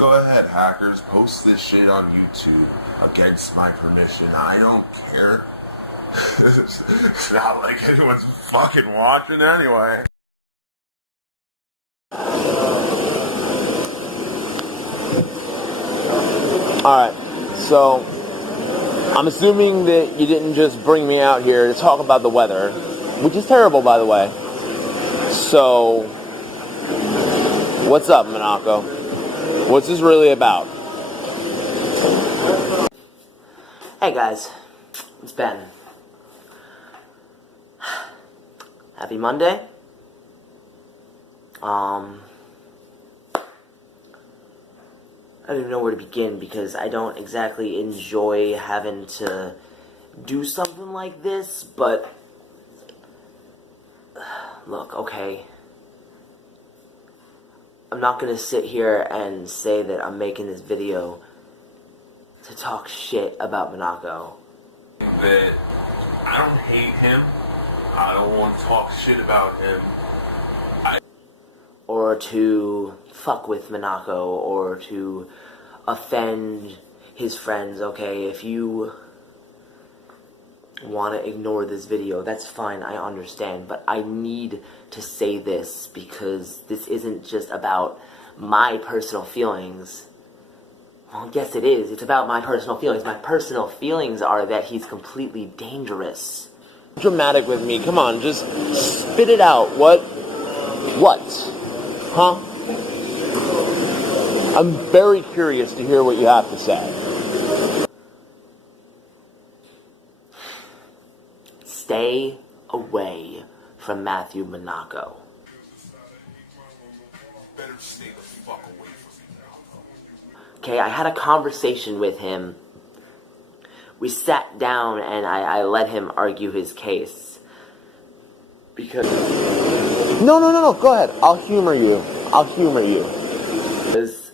Go ahead, hackers. Post this shit on YouTube against my permission. I don't care. It's not like anyone's fucking watching anyway. Alright, so I'm assuming that you didn't just bring me out here to talk about the weather, which is terrible, by the way. So, what's up, Monaco? What's this really about? Hey guys, it's Ben. Happy Monday. I don't even know where to begin because I don't exactly enjoy having to do something like this, but look, okay, I'm not gonna sit here and say that I'm making this video to talk shit about Monaco. That I don't hate him. I don't want to talk shit about him. Or to fuck with Monaco, or to offend his friends, okay? If you want to ignore this video, that's fine, I understand, but I need to say this because this isn't just about my personal feelings. Well, yes it is, it's about my personal feelings. My personal feelings are that he's completely dangerous. Dramatic with me, come on, just spit it out. What? Huh? I'm very curious to hear what you have to say. Stay away from Matthew Monaco. Better stay the fuck away from me, Monaco. Okay, I had a conversation with him. We sat down and I let him argue his case. Because... No, go ahead. I'll humor you. Because,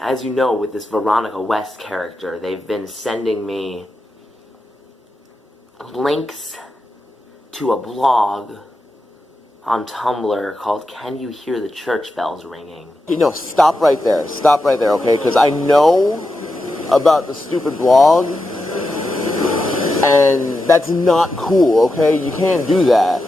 as you know, with this Veronica West character, they've been sending me links to a blog on Tumblr called Can You Hear the Church Bells Ringing? You know, stop right there, okay? Because I know about the stupid blog, and that's not cool, okay? You can't do that.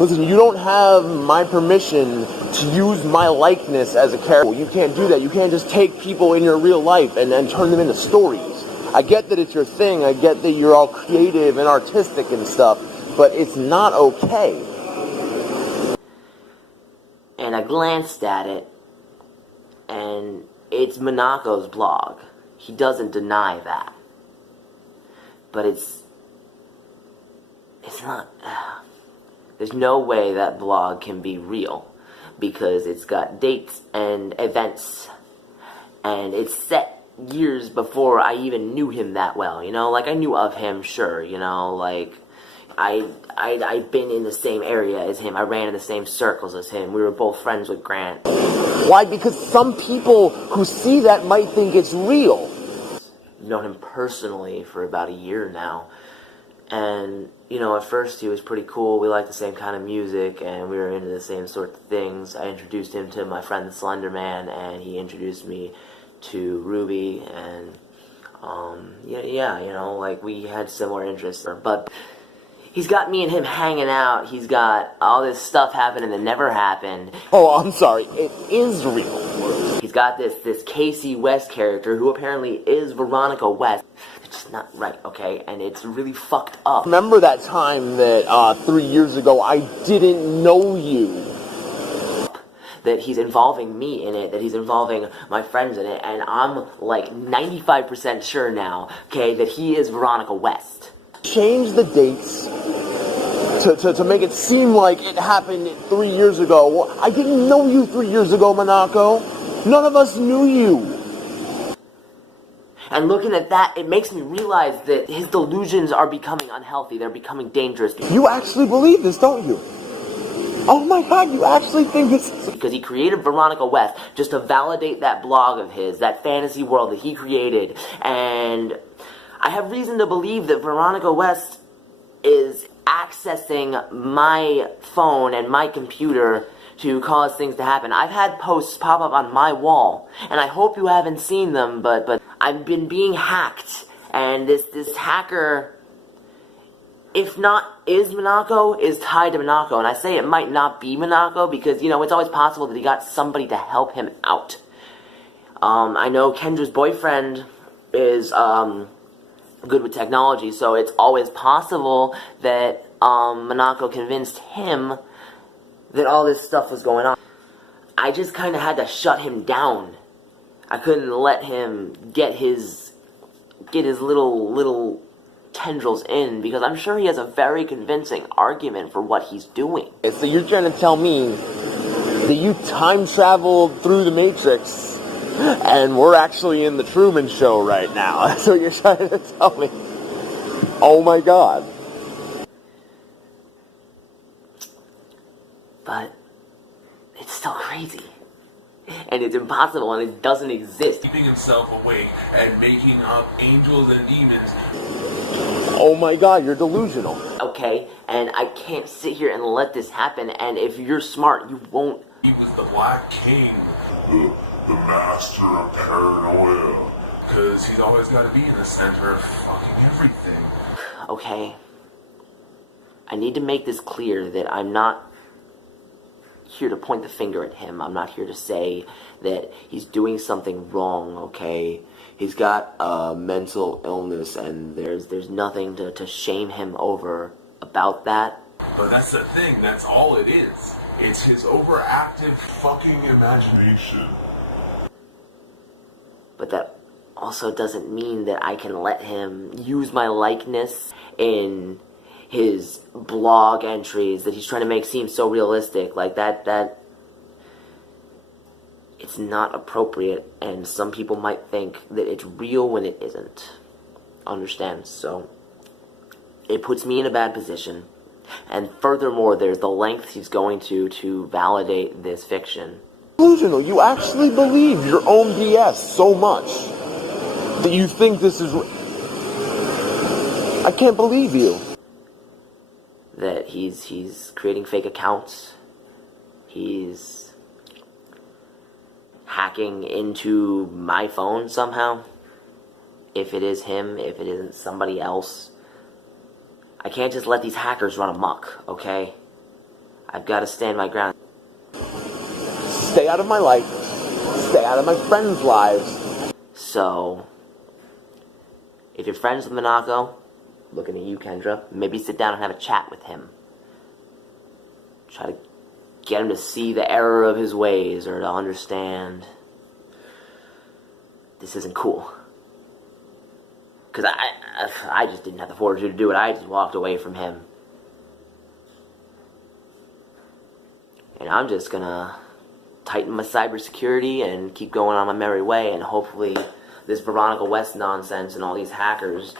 Listen, you don't have my permission to use my likeness as a character. You can't do that. You can't just take people in your real life and turn them into stories. I get that it's your thing. I get that you're all creative and artistic and stuff, but it's not okay. And I glanced at it, and it's Monaco's blog. He doesn't deny that. But it's not... There's no way that blog can be real, because it's got dates and events, and it's set years before I even knew him that well, you know? Like, I knew of him, sure, you know? Like, I'd been in the same area as him. I ran in the same circles as him. We were both friends with Grant. Why? Because some people who see that might think it's real. I've known him personally for about a year now. And, you know, at first he was pretty cool. We liked the same kind of music, and we were into the same sort of things. I introduced him to my friend the Slender Man, and he introduced me to Ruby, and, yeah, you know, like, we had similar interests. But he's got me and him hanging out. He's got all this stuff happening that never happened. Oh, I'm sorry. It is real. He's got this Casey West character who apparently is Veronica West. It's just not right, okay? And it's really fucked up. Remember that time that 3 years ago I didn't know you? That he's involving me in it, that he's involving my friends in it, and I'm like 95% sure now, okay, that he is Veronica West. Change the dates to make it seem like it happened 3 years ago. Well, I didn't know you 3 years ago, Monaco. None of us knew you. And looking at that, it makes me realize that his delusions are becoming unhealthy. They're becoming dangerous. You actually believe this, don't you? Oh my God, you actually think this is... Because he created Veronica West just to validate that blog of his, that fantasy world that he created. And I have reason to believe that Veronica West is accessing my phone and my computer to cause things to happen. I've had posts pop up on my wall, and I hope you haven't seen them, but I've been being hacked, and this hacker, if not is Monaco, is tied to Monaco. And I say it might not be Monaco because, you know, it's always possible that he got somebody to help him out. I know Kendra's boyfriend is good with technology, so it's always possible that Monaco convinced him that all this stuff was going on. I just kind of had to shut him down. I couldn't let him get his little tendrils in, because I'm sure he has a very convincing argument for what he's doing. So you're trying to tell me that you time traveled through the Matrix and we're actually in the Truman Show right now. That's what you're trying to tell me. Oh my God. But it's still crazy. And it's impossible, and it doesn't exist. Keeping himself awake and making up angels and demons. Oh my God, you're delusional. Okay, and I can't sit here and let this happen, and if you're smart, you won't. He was the Black King, the master of paranoia. Because he's always got to be in the center of fucking everything. Okay. I need to make this clear that I'm not here to point the finger at him. I'm not here to say that he's doing something wrong, okay? He's got a mental illness, and there's nothing to shame him over about that. But that's the thing, that's all it is. It's his overactive fucking imagination. But that also doesn't mean that I can let him use my likeness in his blog entries that he's trying to make seem so realistic. Like that it's not appropriate, and some people might think that it's real when it isn't. Understand? So it puts me in a bad position, and furthermore, there's the length he's going to validate this fiction. Delusional. You actually believe your own BS so much that you think this is... I can't believe you. That he's creating fake accounts. He's hacking into my phone somehow. If it is him, if it isn't somebody else. I can't just let these hackers run amok, okay? I've got to stand my ground. Stay out of my life. Stay out of my friends' lives. So, if you're friends with Monaco, looking at you, Kendra, maybe sit down and have a chat with him. Try to get him to see the error of his ways, or to understand this isn't cool. Because I just didn't have the fortitude to do it. I just walked away from him. And I'm just gonna tighten my cybersecurity and keep going on my merry way, and hopefully this Veronica West nonsense and all these hackers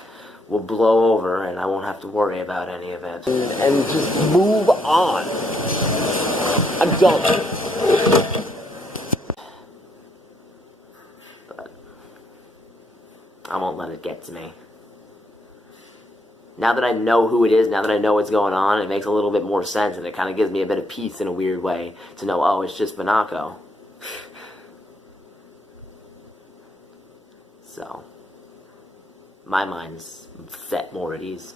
will blow over, and I won't have to worry about any of it. And just move on. I'm done. But I won't let it get to me. Now that I know who it is, now that I know what's going on, it makes a little bit more sense, and it kind of gives me a bit of peace in a weird way to know, oh, it's just Monaco. So, my mind's set more at ease.